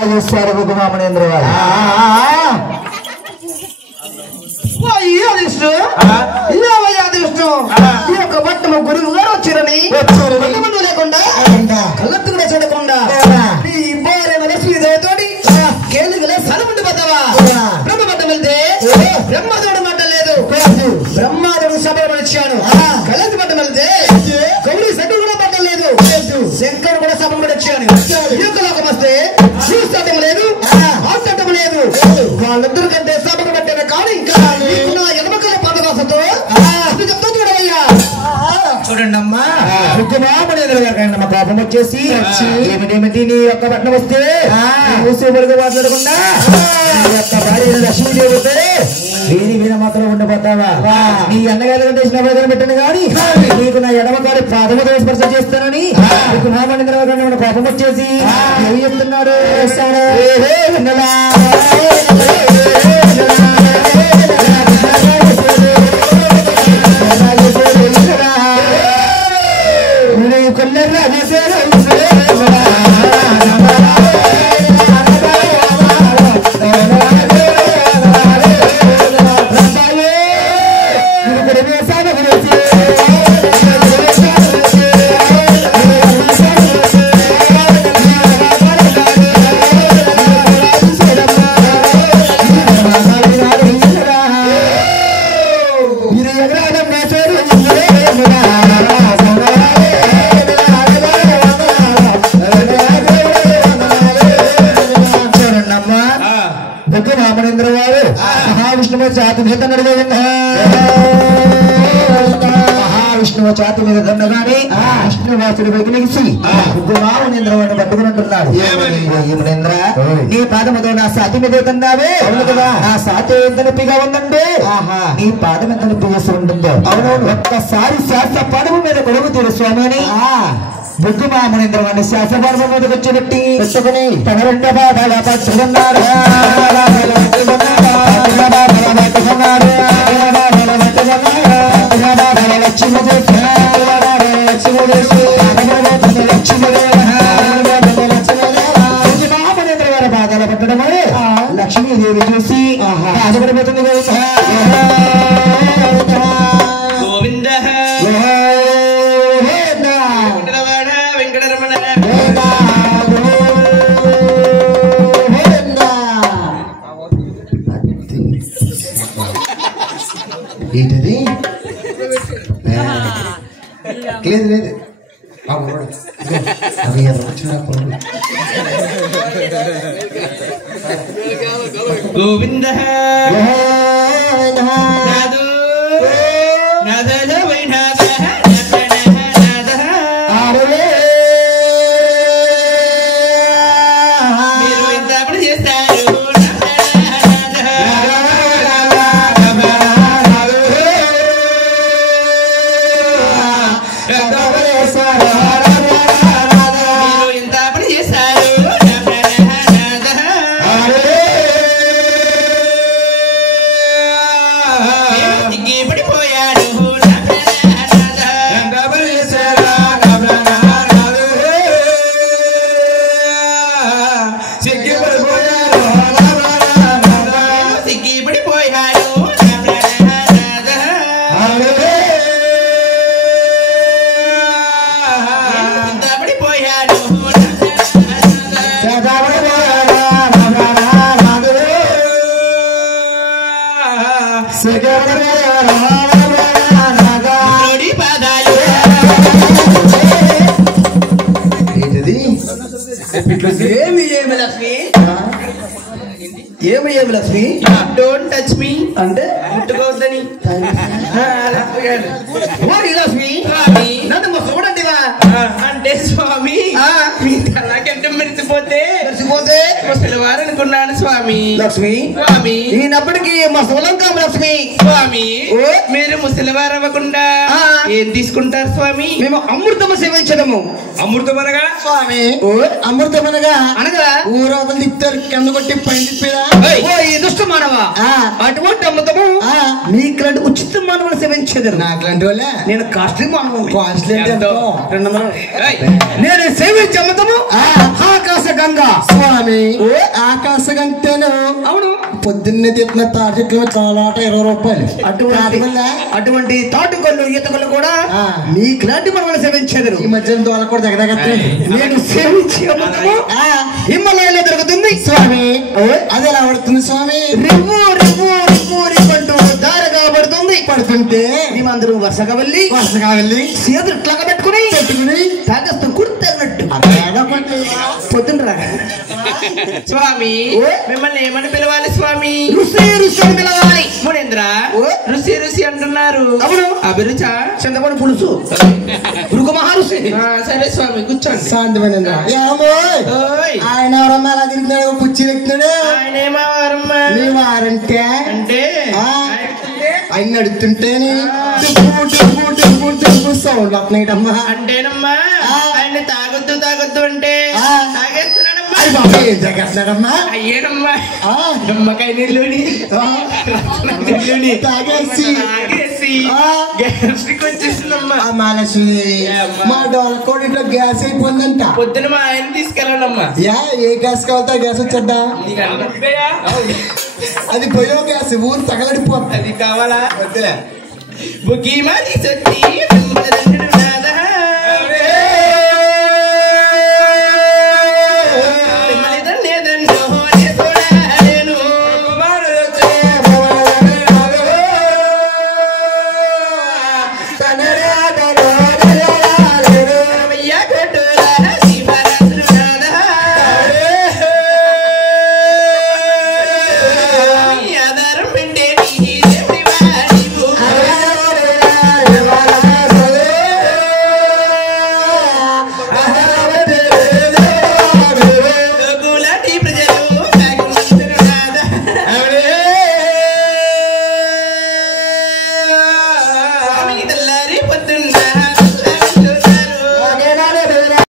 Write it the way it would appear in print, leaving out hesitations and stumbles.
భుగమామనేంద్ర ఈ యొక్క పట్టణ గురువు గారు వచ్చారని లేకుండా కళ్ళెత్తు కూడా చూడకుండా నీ భార్య లక్ష్మీదేవితోటి కేంద్ర సలముండి పోతావా బ్రహ్మపట్టం వెళ్తే బ్రహ్మదేవుడు మాట లేదు బ్రహ్మదేవుడు సభ వచ్చాను కళ్ళెత్తు పట్టం వెళ్తే గౌరీ సభ్యుడు కూడా పట్టం లేదు శంకర్ కూడా సభ వచ్చాను ఈ యొక్క లోకం వస్తే చూస్తటం లేదు ఆటటం లేదు వాళ్ళిద్దరు కంటే సభను పట్టిన కానీ నా ఎనమకల పదవాసతో చెప్తా చూడవయ్యా చూడండి అమ్మా మా పాపం వచ్చేసి ఏమిటేమిటి నీ యొక్క పట్నం వస్తే మూసేపడిగా మాట్లాడకుండా యొక్క భార్య లక్ష్మీదేవితే వీరి వీర మాత్రం ఉండిపోతావా నీ అన్నగారు చేసిన పెట్టాను కానీ నీకు నా ఎడమకారి పాదముతో స్పర్శ చేస్తానని నీకు మామని పాపం వచ్చేసి ఏమి చెప్తున్నాడు మహావిష్ణువు ఛాతి మీద దండగానే విష్ణువాసుడి వైపు నెగిసి రామనేంద్రవాడిని పట్టుకున్నట్టున్నాడు ఏమనేంద్ర నీ పాదముతో నా సాతి మీద తండావే అవును కదా నా సాతి ఎంత నొప్పిగా ఉందండి నీ పాదం ఎంత నొప్పి చేసి ఉంటుందో అవునవును ఒక్కసారి శాస్త్ర పడవ మీద కొడుకు తీరు స్వామి అని బుద్ధు మామనేంద్రవాడిని శాస్త్ర పడవ మీదకి వచ్చి పెట్టుకుని తన రెండు పాదాల పట్టుకున్నాడు పాదాల పట్టడం లక్ష్మీదేవి చూసి బాధపడిపోతుంది ఏంటది లేదు లేదు గోవింద ఏమి లక్ష్మి డోంట్ టచ్ మీ అంటే ముట్టుకోవద్దని లక్ష్మి నన్ను చూడండివా అంటే స్వామి మీ తలకెంట మెరిసిపోతే ముసలివారు అనుకున్నాను స్వామి లక్ష్మి స్వామి ఈయనప్పటికీ మా సులంకం లక్ష్మి స్వామి మీరు ముసలివారు అవ్వకుండా ఏం తీసుకుంటారు స్వామి మేము అమృతము సేవించడము అమృతమనగా స్వామి అమృతమనగా అనగా ఊరవతలు తిప్పారు కింద కొట్టి పైన తిప్పారా ఈ దుష్ట మానవ అటువంటి అమృతము నీకులాంటి ఉచిత మానవులు సేవించేది నాకులాంటి వాళ్ళ నేను కాస్ట్లీ మానవు కాస్ట్లీ నేను సేవించే అమృతము ఆకాశ గంగా స్వామి ఆకాశగంటేను అవును పొద్దున్నే తిట్టిన తాటిట్లు చాలా 20 రూపాయలు అటువంటి తాటుకొల్లు ఈతకొల్లు కూడా నీకులాంటి మనల్ని సేవించేది ఈ మధ్య దోల కూడా దగ్గర నేను సేవించే హిమాలయాలో దొరుకుతుంది స్వామి అది ఎలా పడుతుంది స్వామి రివ్వు రివ్వు రివ్వు రివ్వంటూ దారగా పడుతుంటే మేమందరూ వరుసగా వెళ్ళి చేతులు ఇట్లాగా పెట్టుకుని తాగస్తూ కుర్తన్నట్టు పొద్దునరా స్వామి మిమ్మల్ని ఏమని పిలవాలి స్వామి రుసి రుసి అని పిలవాలి మునేంద్ర రుసి రుసి అంటున్నారు అవును అభిరుచ చింతపండు పులుసు రుగు మహారుషి సరే స్వామి కూర్చోండి శాంతిమేనండి ఆయన ఎవరమ్మా అలా తిరుగుతున్నాడు కుర్చీలు ఎక్కుతున్నాడు ఆయన ఏమవారమ్మా వారంటే అంటే ఆయన నడుతుంటేనే సౌండ్ వస్తున్నాయిటమ్మా అంటేనమ్మా ఆయన తాగొద్దు తాగొద్దు అంటే తాగేస్తున్నాడమ్మా ఏం తాగేస్తున్నాడమ్మా అయ్యేనమ్మా నిమ్మకాయ నీళ్ళుని తాగేసి గ్యాస్ట్రిక్ వచ్చేసిందమ్మా మా డోల కూడా ఇట్లా గ్యాస్ అయిపోయిందంట పొద్దున మా ఆయన తీసుకెళ్ళాడమ్మా ఏ గ్యాస్ కావాలతో గ్యాస్ వచ్చేద్దా అది పోయో గ్యాస్ ఊరు తగలడిపోతుంది అది కావాలా బుగ్గి మాది సత్తి